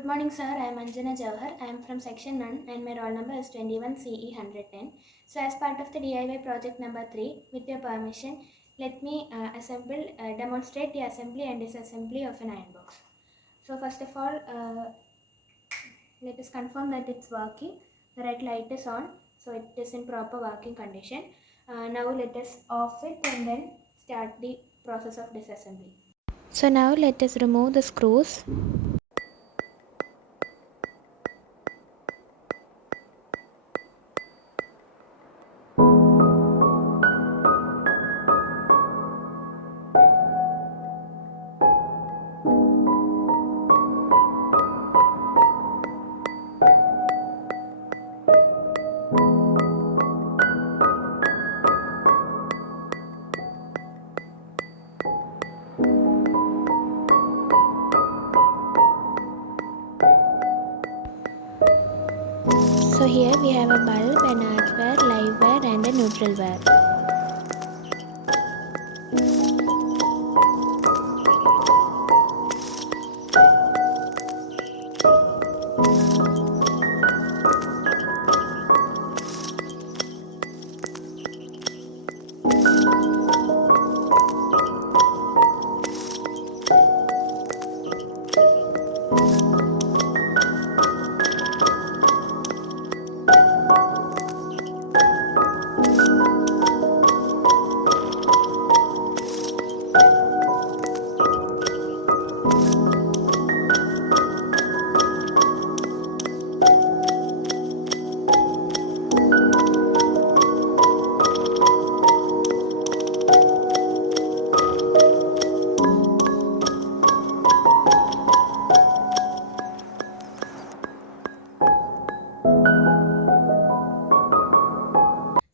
Good morning, sir. I am Anjana Jawahar. I am from section 1 and my roll number is 21CE10010. So, as part of the DIY project number 3, with your permission, let me demonstrate the assembly and disassembly of an iron box. So, first of all, let us confirm that it's working. The red light is on, so it is in proper working condition. Now, let us off it and then start the process of disassembly. So now let us remove the screws. So here we have a bulb, an earth wire, live wire and a neutral wire.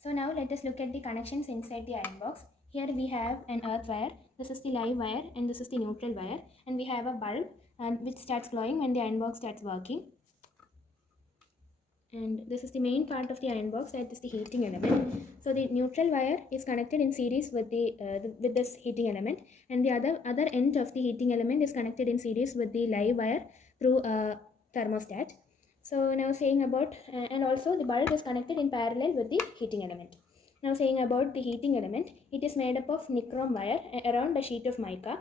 So now let us look at the connections inside the iron box. Here we have an earth wire, this is the live wire and this is the neutral wire, and we have a bulb which starts glowing when the iron box starts working. And this is the main part of the iron box, that is the heating element. So the neutral wire is connected in series with with this heating element, and the other end of the heating element is connected in series with the live wire through a thermostat. So now saying about and also the bulb is connected in parallel with the heating element. Now saying about the heating element, it is made up of nichrome wire around a sheet of mica.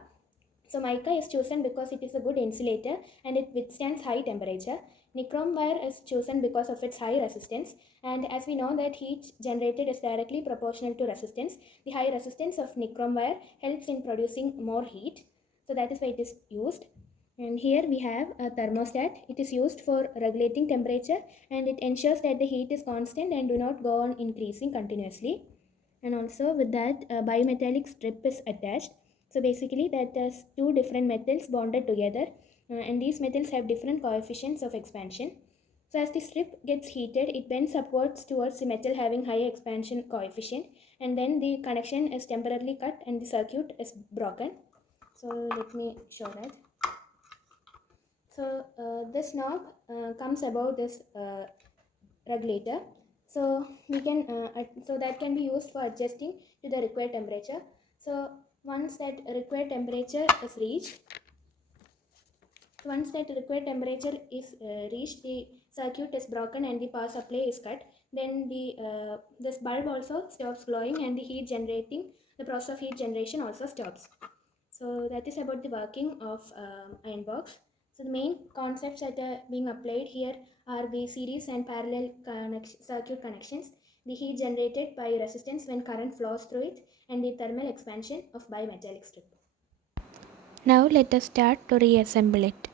So mica is chosen because it is a good insulator and it withstands high temperature. Nichrome wire is chosen because of its high resistance, and as we know that heat generated is directly proportional to resistance, the high resistance of nichrome wire helps in producing more heat. So that is why it is used. And here we have a thermostat. It is used for regulating temperature and it ensures that the heat is constant and do not go on increasing continuously. And also with that a bimetallic strip is attached. So basically that is two different metals bonded together, and these metals have different coefficients of expansion. So as the strip gets heated, it bends upwards towards the metal having high expansion coefficient, and then the connection is temporarily cut and the circuit is broken. So let me show that. So this knob comes above this regulator. So we can so that can be used for adjusting to the required temperature. So once that required temperature is reached, the circuit is broken and the power supply is cut. Then this bulb also stops glowing and the process of heat generation also stops. So that is about the working of iron box. So the main concepts that are being applied here are the series and parallel circuit connections, the heat generated by resistance when current flows through it, and the thermal expansion of bimetallic strip. Now let us start to reassemble it.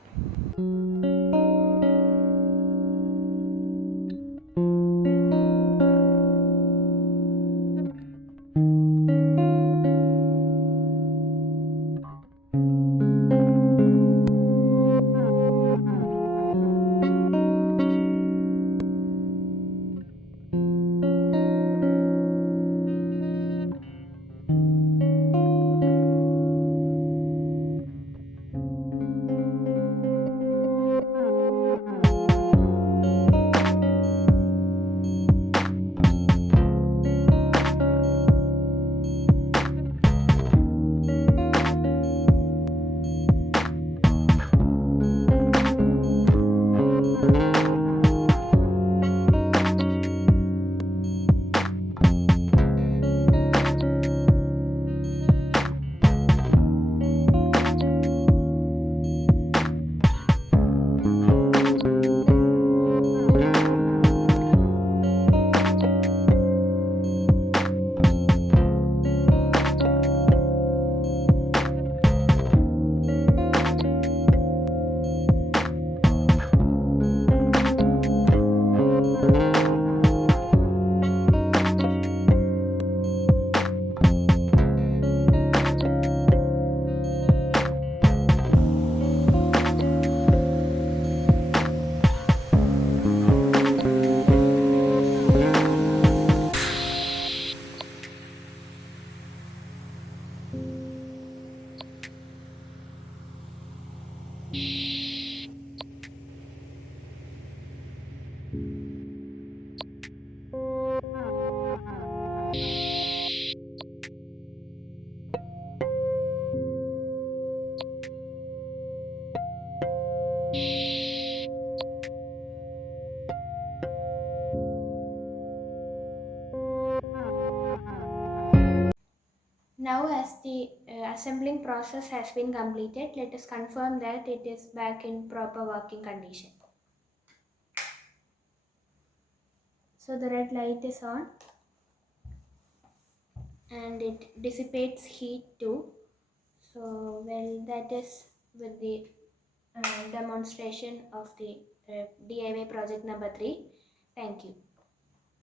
Now, as the assembling process has been completed, let us confirm that it is back in proper working condition. So the red light is on and it dissipates heat too. So, well, that is with the demonstration of the DIY project number 3. Thank you.